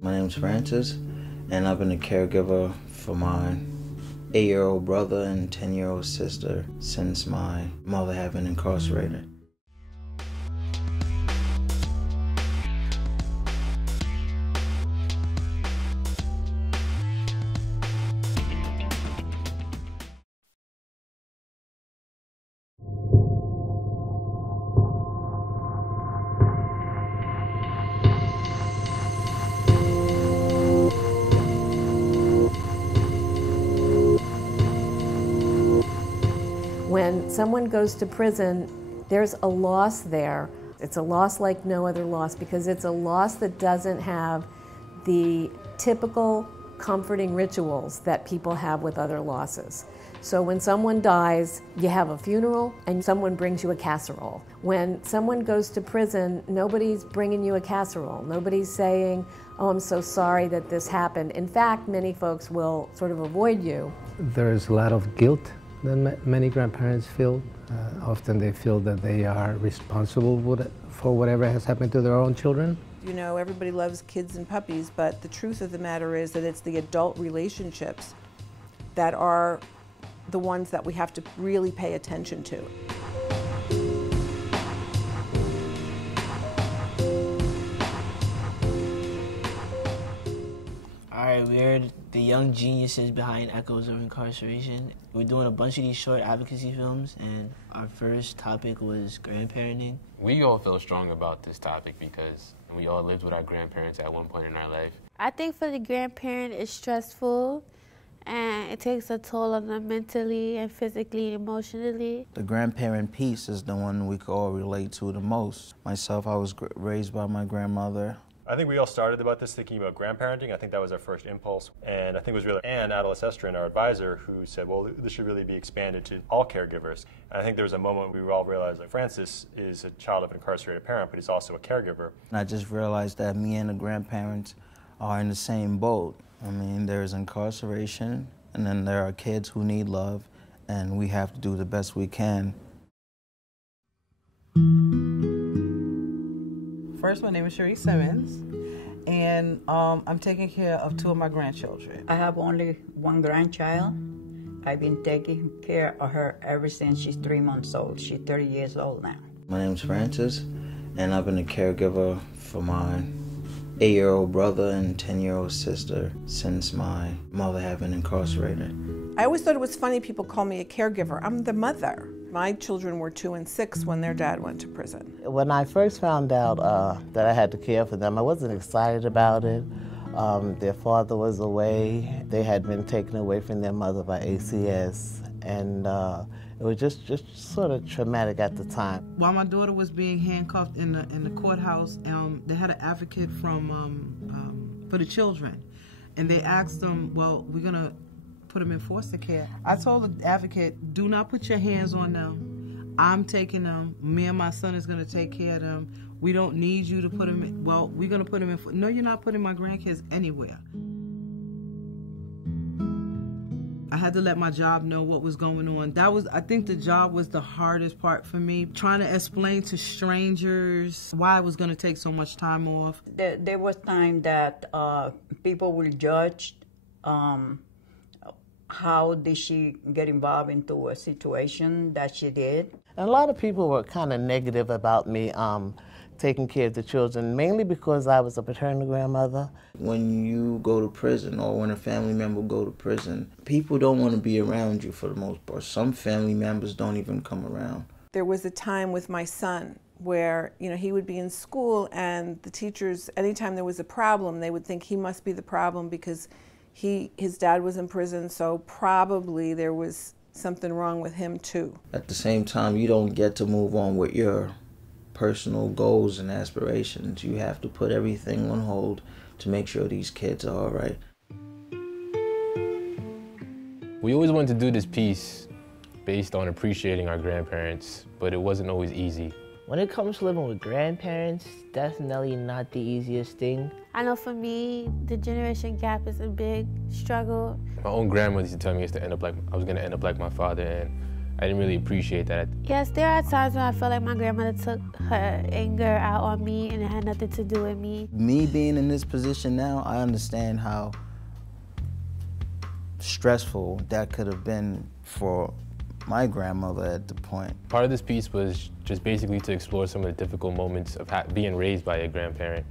My name's Francis, and I've been a caregiver for my 8-year-old brother and 10-year-old sister since my mother had been incarcerated. When someone goes to prison, there's a loss there. It's a loss like no other loss because it's a loss that doesn't have the typical comforting rituals that people have with other losses. So when someone dies, you have a funeral and someone brings you a casserole. When someone goes to prison, nobody's bringing you a casserole. Nobody's saying, oh, I'm so sorry that this happened. In fact, many folks will sort of avoid you. There's a lot of guilt that many grandparents feel. Often they feel that they are responsible for whatever has happened to their own children. You know, everybody loves kids and puppies, but the truth of the matter is that it's the adult relationships that are the ones that we have to really pay attention to. Alright, we're the young geniuses behind Echoes of Incarceration. We're doing a bunch of these short advocacy films, and our first topic was grandparenting. We all feel strong about this topic because we all lived with our grandparents at one point in our life. I think for the grandparent, it's stressful, and it takes a toll on them mentally and physically and emotionally. The grandparent piece is the one we could all relate to the most. Myself, I was raised by my grandmother. I think we all started about this thinking about grandparenting. I think that was our first impulse. And I think it was really Ann Adelastrand, our advisor, who said, well, this should really be expanded to all caregivers. And I think there was a moment we all realized that Francis is a child of an incarcerated parent, but he's also a caregiver. And I just realized that me and the grandparents are in the same boat. I mean, there's incarceration, and then there are kids who need love, and we have to do the best we can. First, my name is Cherie Simmons, and I'm taking care of 2 of my grandchildren. I have only 1 grandchild. I've been taking care of her ever since she's 3 months old. She's 30 years old now. My name's Francis, and I've been a caregiver for my 8-year-old brother and 10-year-old sister since my mother had been incarcerated. I always thought it was funny people call me a caregiver. I'm the mother. My children were 2 and 6 when their dad went to prison. When I first found out that I had to care for them, I wasn't excited about it. Their father was away. They had been taken away from their mother by ACS, and it was just sort of traumatic at the time. While my daughter was being handcuffed in the courthouse, they had an advocate for the children, and they asked them, well, we're gonna put them in foster care. I told the advocate, do not put your hands on them. I'm taking them. Me and my son is going to take care of them. We don't need you to put them in. Well, we're going to put them in. No, you're not putting my grandkids anywhere. I had to let my job know what was going on. I think the job was the hardest part for me, trying to explain to strangers why I was going to take so much time off. There was time that people will judge how did she get involved into a situation that she did. And a lot of people were kind of negative about me taking care of the children, mainly because I was a paternal grandmother. When you go to prison or when a family member go to prison, people don't want to be around you for the most part. Some family members don't even come around. There was a time with my son where, you know, he would be in school and the teachers, anytime there was a problem, they would think he must be the problem because his dad was in prison, so probably there was something wrong with him too. At the same time, you don't get to move on with your personal goals and aspirations. You have to put everything on hold to make sure these kids are all right. We always wanted to do this piece based on appreciating our grandparents, but it wasn't always easy. When it comes to living with grandparents, definitely not the easiest thing. I know for me, the generation gap is a big struggle. My own grandmother used to tell me I was going to end up like my father, and I didn't really appreciate that. Yes, there are times when I feel like my grandmother took her anger out on me and it had nothing to do with me. Me being in this position now, I understand how stressful that could have been for my grandmother at the point. Part of this piece was just basically to explore some of the difficult moments of being raised by a grandparent.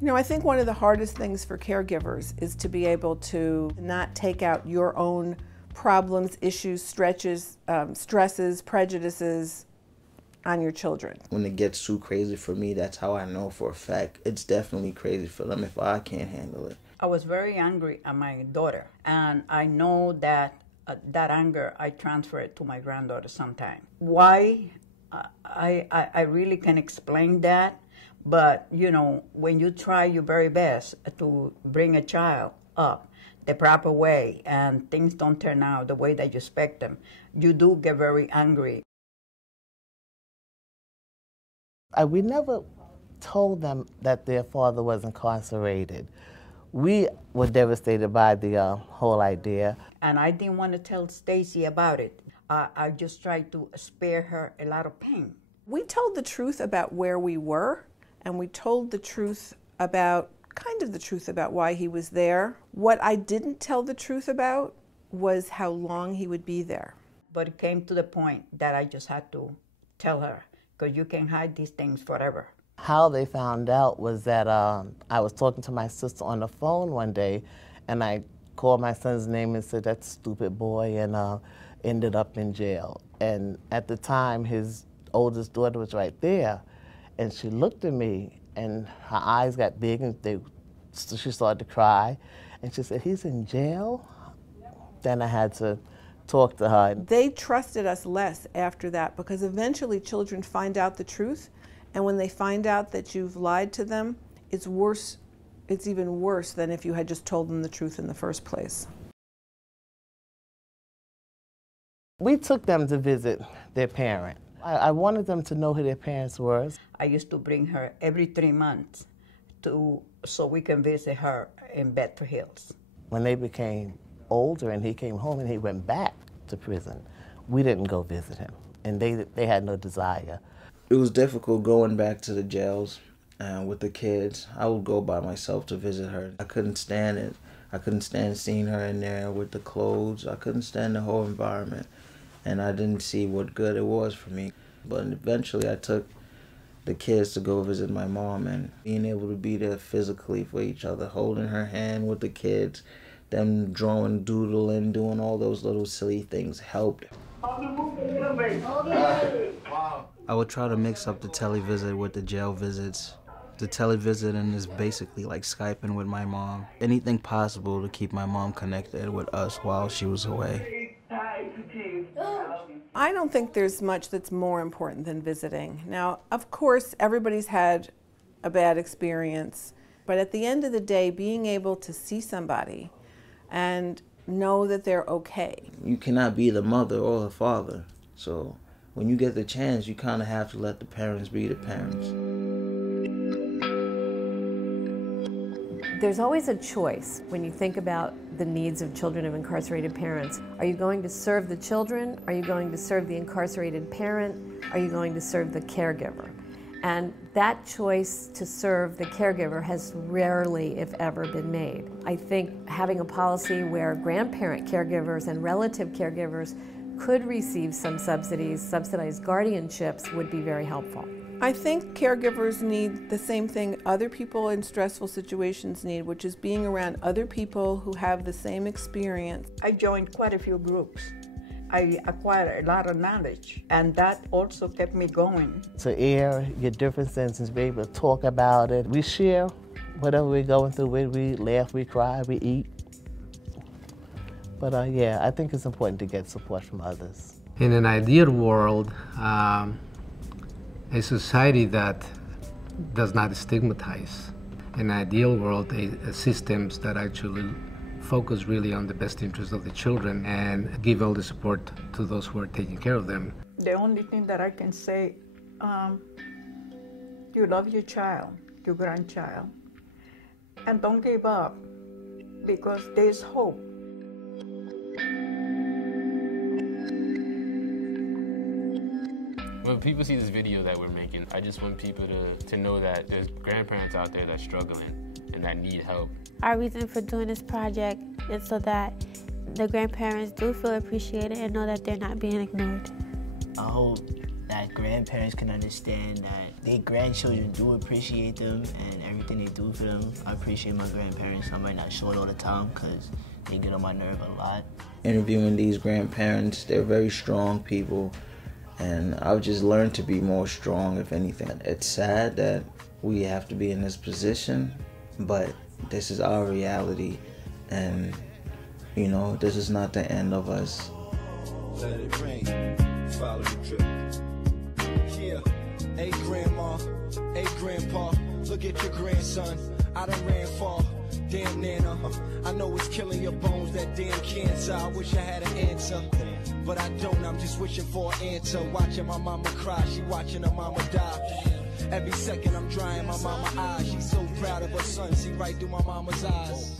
You know, I think one of the hardest things for caregivers is to be able to not take out your own problems, issues, stresses, prejudices on your children. When it gets too crazy for me, that's how I know for a fact it's definitely crazy for them if I can't handle it. I was very angry at my daughter, and I know that that anger I transfer it to my granddaughter sometime. Why? I really can explain that. But, you know, when you try your very best to bring a child up the proper way and things don't turn out the way that you expect them, you do get very angry. We never told them that their father was incarcerated. We were devastated by the whole idea. And I didn't want to tell Stacy about it. I just tried to spare her a lot of pain. We told the truth about where we were. And we told the truth about, kind of the truth about why he was there. What I didn't tell the truth about was how long he would be there. But it came to the point that I just had to tell her, because you can't hide these things forever. How they found out was that I was talking to my sister on the phone one day, and I called my son's name and said, "That stupid boy," and ended up in jail. And at the time, his oldest daughter was right there. And she looked at me, and her eyes got big, and she started to cry. And she said, "He's in jail?" Then I had to talk to her. They trusted us less after that, because eventually children find out the truth, and when they find out that you've lied to them, it's worse. It's even worse than if you had just told them the truth in the first place. We took them to visit their parent. I wanted them to know who their parents were. I used to bring her every 3 months so we can visit her in Bedford Hills. When they became older and he came home and he went back to prison, we didn't go visit him, and they had no desire. It was difficult going back to the jails with the kids. I would go by myself to visit her. I couldn't stand it. I couldn't stand seeing her in there with the clothes. I couldn't stand the whole environment. And I didn't see what good it was for me. But eventually I took the kids to go visit my mom, and being able to be there physically for each other, holding her hand with the kids, them drawing, doodling, doing all those little silly things helped. I would try to mix up the televisit with the jail visits. The televisiting is basically like Skyping with my mom. Anything possible to keep my mom connected with us while she was away. I don't think there's much that's more important than visiting. Now, of course, everybody's had a bad experience, but at the end of the day, being able to see somebody and know that they're okay. You cannot be the mother or the father, so when you get the chance, you kind of have to let the parents be the parents. There's always a choice when you think about the needs of children of incarcerated parents. Are you going to serve the children? Are you going to serve the incarcerated parent? Are you going to serve the caregiver? And that choice to serve the caregiver has rarely, if ever, been made. I think having a policy where grandparent caregivers and relative caregivers could receive some subsidies, subsidized guardianships, would be very helpful. I think caregivers need the same thing other people in stressful situations need, which is being around other people who have the same experience. I joined quite a few groups. I acquired a lot of knowledge, and that also kept me going. To air your differences and be able to talk about it. We share whatever we're going through. We laugh, we cry, we eat. But yeah, I think it's important to get support from others. In an ideal world, a society that does not stigmatize. An ideal world, systems that actually focus really on the best interest of the children and give all the support to those who are taking care of them. The only thing that I can say, you love your child, your grandchild, and don't give up, because there's hope. When people see this video that we're making, I just want people to know that there's grandparents out there that's struggling and that need help. Our reason for doing this project is so that the grandparents do feel appreciated and know that they're not being ignored. I hope that grandparents can understand that their grandchildren do appreciate them and everything they do for them. I appreciate my grandparents. I might not show it all the time because they get on my nerve a lot. Interviewing these grandparents, they're very strong people, and I've just learned to be more strong, if anything. It's sad that we have to be in this position, but this is our reality, and you know, this is not the end of us. Let it rain, follow the drip. Yeah, hey grandma, hey grandpa, look at your grandson. I done ran far, damn Nana. I know it's killing your bones, that damn cancer. I wish I had an answer, but I don't. I'm just wishing for an answer. Watching my mama cry, she watching her mama die. Every second I'm drying my mama eyes. She's so proud of her son, see right through my mama's eyes.